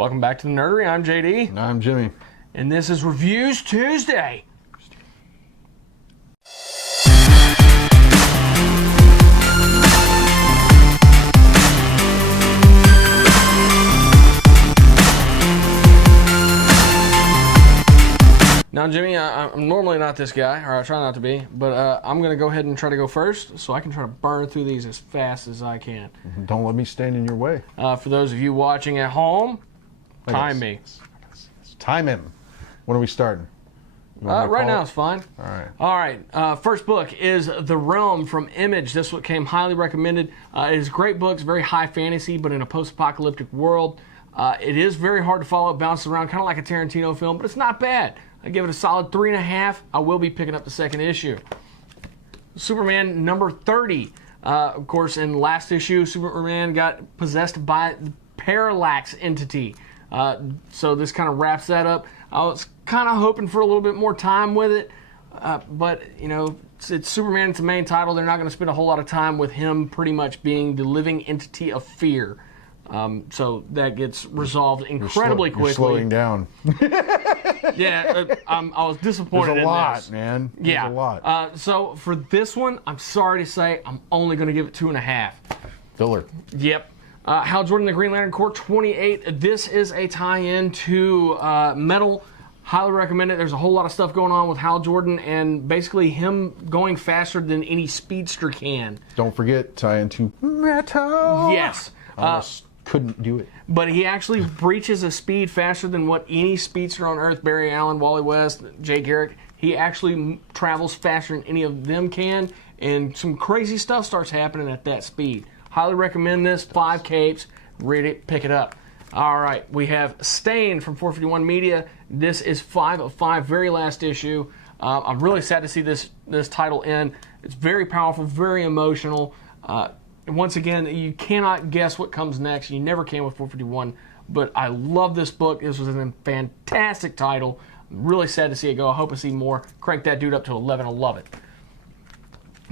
Welcome back to the Nerdery. I'm JD. And I'm Jimmy. And this is Reviews Tuesday. Now, Jimmy, I'm normally not this guy, or I try not to be, but I'm going to go ahead and try to go first so I can try to burn through these as fast as I can. Don't let me stand in your way. For those of you watching at home, time me. Time him. When are we starting? Right now it's fine. All right. First book is The Realm from Image. This one came highly recommended. It is a great book. It's very high fantasy, but in a post-apocalyptic world. It is very hard to follow. It bounces around kind of like a Tarantino film, but it's not bad. I give it a solid 3.5. I will be picking up the second issue. Superman number 30. Of course, in the last issue, Superman got possessed by the Parallax entity. So this kind of wraps that up. I was kind of hoping for a little bit more time with it. But, you know, it's Superman. It's the main title. They're not going to spend a whole lot of time with him pretty much being the living entity of fear. So that gets resolved incredibly quickly. You're slowing down. Yeah, I was disappointed. There's a lot, man. There's a lot. So for this one, I'm sorry to say, I'm only going to give it 2.5. Filler. Yep. Hal Jordan, the Green Lantern Corps 28. This is a tie-in to Metal. Highly recommend it. There's a whole lot of stuff going on with Hal Jordan and basically him going faster than any speedster can. Don't forget, tie into Metal. Yes. Almost couldn't do it. But he actually breaches a speed faster than what any speedster on Earth, Barry Allen, Wally West, Jay Garrick, he actually travels faster than any of them can, and some crazy stuff starts happening at that speed. Highly recommend this. 5 capes. Read it. Pick it up. All right. We have Stain from 451 Media. This is 5 of 5. Very last issue. I'm really sad to see this title end. It's very powerful, very emotional. Once again, you cannot guess what comes next. You never can with 451. But I love this book. This was a fantastic title. I'm really sad to see it go. I hope I see more. Crank that dude up to 11. I love it.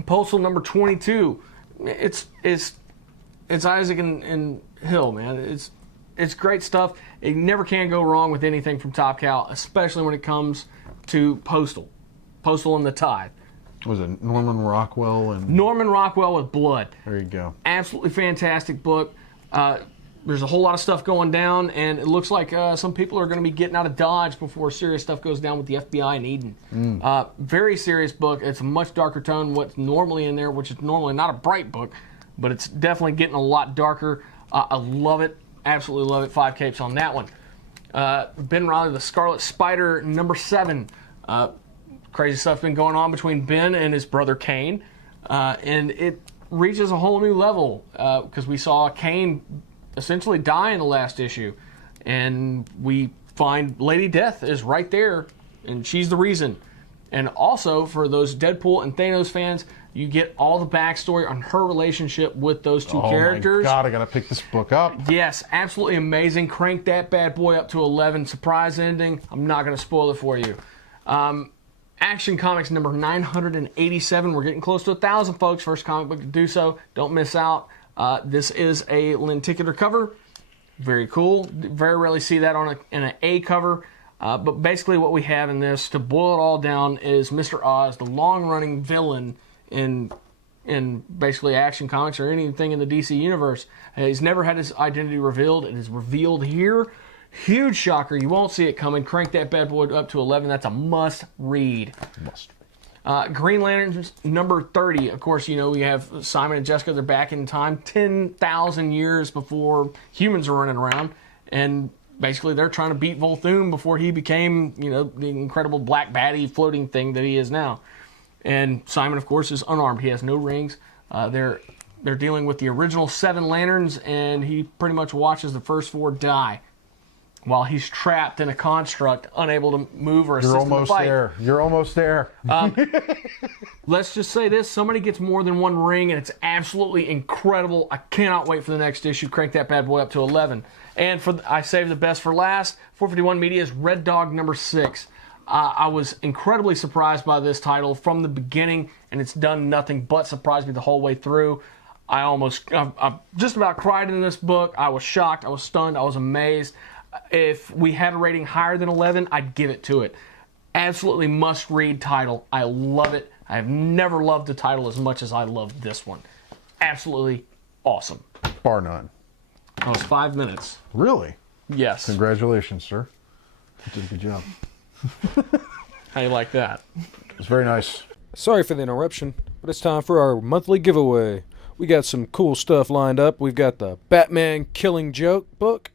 Postal number 22. It's Isaac and Hill, man. It's great stuff. It never can go wrong with anything from Top Cow, especially when it comes to Postal. Postal and the Tithe. Was it Norman Rockwell? Norman Rockwell with blood. There you go. Absolutely fantastic book. There's a whole lot of stuff going down, and it looks like some people are going to be getting out of Dodge before serious stuff goes down with the FBI in Eden. Very serious book. It's a much darker tone than what's normally in there, which is normally not a bright book, but it's definitely getting a lot darker. I love it. Absolutely love it. 5 capes on that one. Ben Reilly, the Scarlet Spider, number 7. Crazy stuff been going on between Ben and his brother Kane, and it reaches a whole new level because we saw Kane essentially die in the last issue, and we find Lady Death is right there, and she's the reason. And also, for those Deadpool and Thanos fans, you get all the backstory on her relationship with those two characters. Oh my God, I gotta pick this book up. Yes, absolutely amazing. Crank that bad boy up to 11. Surprise ending. I'm not going to spoil it for you. Action Comics number 987. We're getting close to 1,000, folks. First comic book to do so. Don't miss out. This is a lenticular cover. Very cool. Very rarely see that on in an A cover. But basically what we have in this, to boil it all down, is Mr. Oz, the long-running villain in basically Action Comics or anything in the DC universe. He's never had his identity revealed. It is revealed here. Huge shocker. You won't see it coming. Crank that bad boy up to 11. That's a must read. Green Lanterns number 30. Of course, you know, we have Simon and Jessica. They're back in time 10,000 years before humans are running around. And basically they're trying to beat Volthoom before he became, you know, the incredible black baddie floating thing that he is now. And Simon, of course, is unarmed. He has no rings. They're dealing with the original 7 Lanterns, and he pretty much watches the first 4 die while he's trapped in a construct, unable to move or assist in the fight. You're almost there. Let's just say this. Somebody gets more than 1 ring, and it's absolutely incredible. I cannot wait for the next issue. Crank that bad boy up to 11. And I saved the best for last. 451 Media's Red Dog number 6. I was incredibly surprised by this title from the beginning, and it's done nothing but surprise me the whole way through. I just about cried in this book. I was shocked. I was stunned. I was amazed. If we had a rating higher than 11, I'd give it to it. Absolutely must-read title. I love it. I have never loved a title as much as I love this one. Absolutely awesome. Bar none. That was 5 minutes. Really? Yes. Congratulations, sir. You did a good job. How you like that? It's very nice. Sorry for the interruption, but it's time for our monthly giveaway. We got some cool stuff lined up. We've got the Batman Killing Joke book,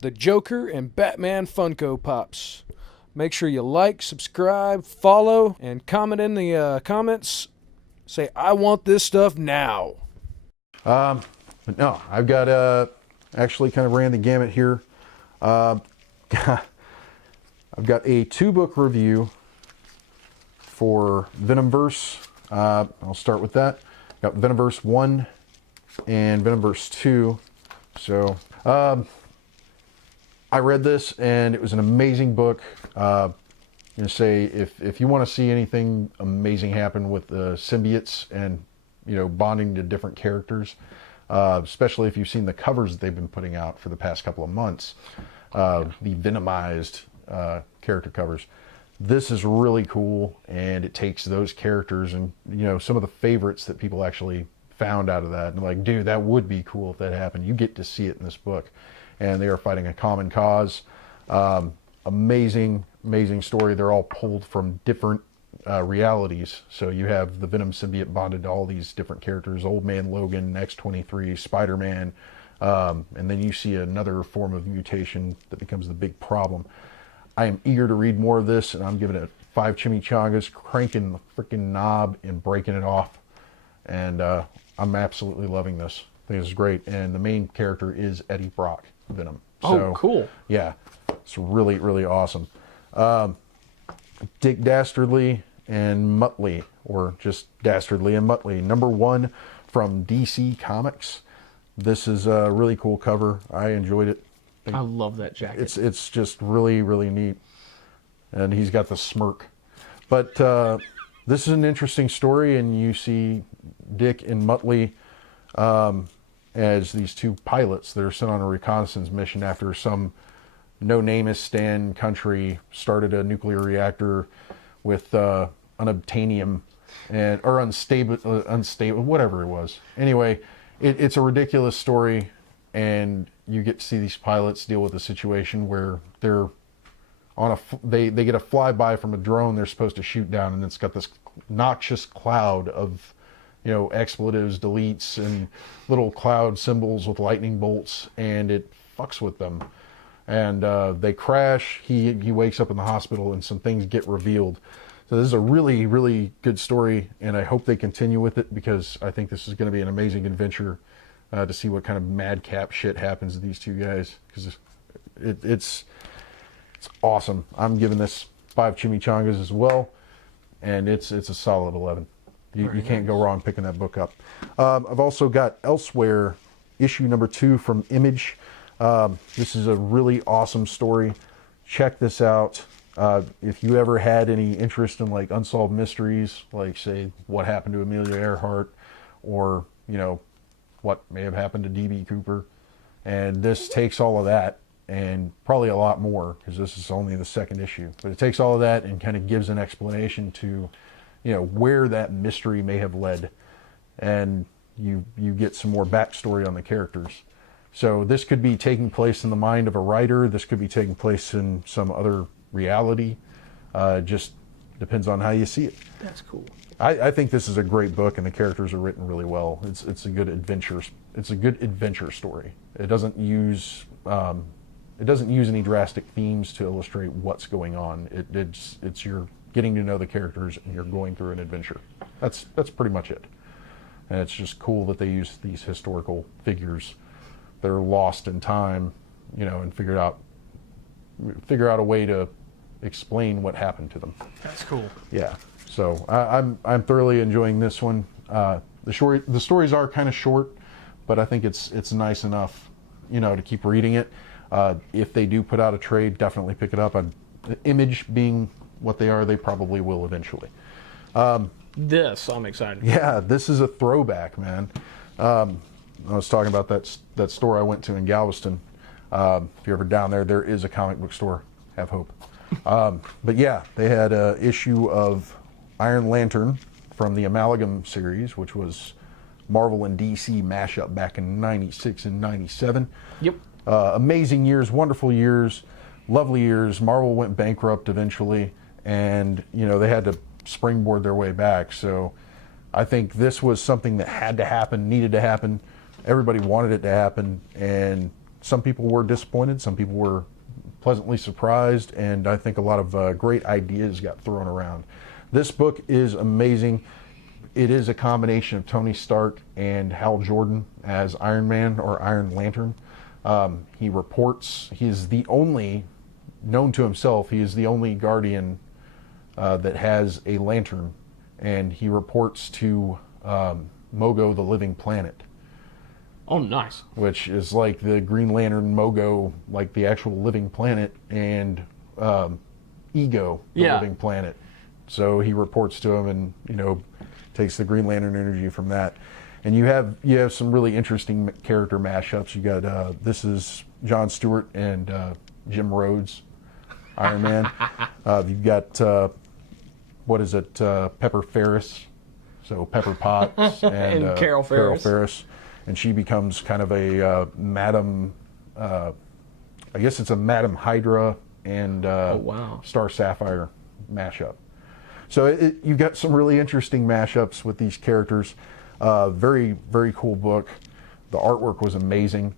the Joker, and Batman Funko Pops. Make sure you like, subscribe, follow, and comment in the comments. Say, I want this stuff now. But no, I've got, actually kind of ran the gamut here. I've got a 2-book review for Venomverse. I'll start with that. Got Venomverse 1 and Venomverse 2. So, I read this and it was an amazing book. I'm going to say if you want to see anything amazing happen with the symbiotes and, you know, bonding to different characters, especially if you've seen the covers that they've been putting out for the past couple of months, the Venomized character covers. This is really cool, and it takes those characters and, you know, some of the favorites that people actually found out of that, and like, dude, that would be cool if that happened. You get to see it in this book, and they are fighting a common cause. Amazing story. They're all pulled from different realities. So you have the Venom symbiote bonded to all these different characters: Old Man Logan, X-23, Spider-Man, and then you see another form of mutation that becomes the big problem. I am eager to read more of this, and I'm giving it 5 chimichangas, cranking the freaking knob and breaking it off. And I'm absolutely loving this. I think this is great. And the main character is Eddie Brock, Venom. So, Oh, cool. Yeah, it's really, really awesome. Dick Dastardly and Muttley, or just Dastardly and Muttley, #1 from DC Comics. This is a really cool cover. I enjoyed it. I love that jacket. It's just really, really neat. And he's got the smirk. But this is an interesting story, and you see Dick and Muttley as these 2 pilots that are sent on a reconnaissance mission after some no-name-is-stand country started a nuclear reactor with unobtainium or unstable, whatever it was. Anyway, it's a ridiculous story, and you get to see these pilots deal with a situation where they're on they get a flyby from a drone they're supposed to shoot down, and it's got this noxious cloud of, you know, expletives, deletes, and little cloud symbols with lightning bolts, and it fucks with them. And they crash. He wakes up in the hospital, and some things get revealed. So this is a really, really good story, and I hope they continue with it, because I think this is going to be an amazing adventure to see what kind of madcap shit happens to these 2 guys, because it's awesome. I'm giving this 5 chimichangas as well, and it's a solid 11. You can't go wrong picking that book up. I've also got Elsewhere, issue #2 from Image. This is a really awesome story. Check this out. If you ever had any interest in like unsolved mysteries, like say what happened to Amelia Earhart, or, you know, what may have happened to D.B. Cooper, and this takes all of that and probably a lot more, because this is only the 2nd issue, but it takes all of that and kind of gives an explanation to, you know, where that mystery may have led, and you get some more backstory on the characters. So this could be taking place in the mind of a writer. This could be taking place in some other reality. Just depends on how you see it. That's cool. I think this is a great book, and the characters are written really well. It's a good adventure. It's a good adventure story. It doesn't use any drastic themes to illustrate what's going on. It's you're getting to know the characters, and you're going through an adventure. That's pretty much it. And it's just cool that they use these historical figures that are lost in time, you know, and figure out a way to explain what happened to them. That's cool. Yeah. So I'm thoroughly enjoying this one. The stories are kind of short, but I think it's nice enough, you know, to keep reading it. If they do put out a trade, definitely pick it up. Image being what they are, they probably will eventually. This I'm excited. Yeah, this is a throwback, man. I was talking about that store I went to in Galveston. If you're ever down there, there is a comic book store. Have hope. But yeah, they had an issue of Iron Lantern from the Amalgam series, which was Marvel and DC mashup back in 96 and 97. Yep. Amazing years, wonderful years, lovely years. Marvel went bankrupt eventually, and they had to springboard their way back. So I think this was something that had to happen, needed to happen. Everybody wanted it to happen, and some people were disappointed, some people were pleasantly surprised, and I think a lot of great ideas got thrown around. This book is amazing. It is a combination of Tony Stark and Hal Jordan as Iron Man or Iron Lantern. He reports, he is the only, known to himself, he is the only Guardian that has a lantern, and he reports to Mogo the Living Planet. Oh, nice. Which is like the Green Lantern, Mogo, like the actual living planet, and Ego, the living planet. So he reports to him, and takes the Green Lantern energy from that. And you have some really interesting character mashups. You got this is Jon Stewart and Jim Rhodes, Iron Man. You've got what is it, Pepper Ferris, so Pepper Potts and Carol Ferris. And she becomes kind of a Madam, I guess it's a Madam Hydra and Star Sapphire mashup. So you've got some really interesting mashups with these characters. Very, very cool book. The artwork was amazing,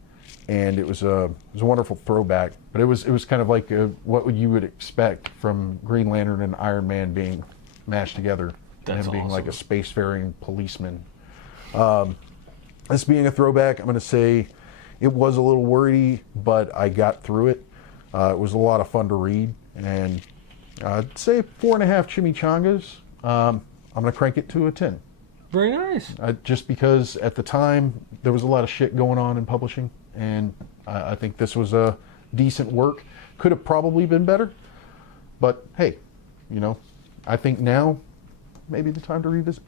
and it was a wonderful throwback. But it was kind of like what you would expect from Green Lantern and Iron Man being mashed together, and him being like a spacefaring policeman. This being a throwback, I'm going to say it was a little wordy, but I got through it. It was a lot of fun to read, and I'd say 4.5 chimichangas. I'm going to crank it to a 10. Very nice. Just because at the time there was a lot of shit going on in publishing, and I think this was a decent work. Could have probably been better, but hey, I think now maybe the time to revisit.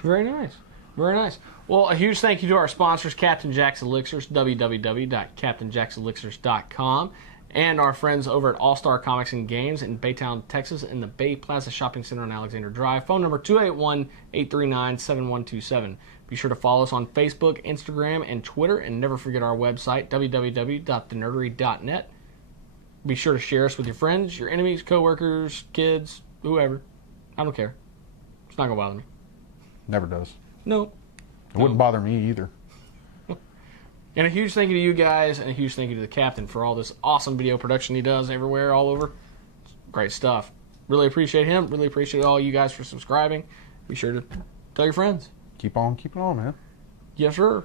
Very nice. Very nice. Well, a huge thank you to our sponsors, Captain Jack's Elixirs, www.captainjackselixirs.com, and our friends over at ALLSTAR Comics and Games in Baytown, Texas, in the Bay Plaza Shopping Center on Alexander Drive. Phone number 281-839-7127. Be sure to follow us on Facebook, Instagram, and Twitter, and never forget our website, www.thenerdery.net. Be sure to share us with your friends, your enemies, coworkers, kids, whoever. I don't care. It's not going to bother me. Never does. No. It wouldn't bother me either. And a huge thank you to you guys, and a huge thank you to the Captain for all this awesome video production he does everywhere, all over. Great stuff. Really appreciate him. Really appreciate all you guys for subscribing. Be sure to tell your friends. Keep on keeping on, man. Yes, sir.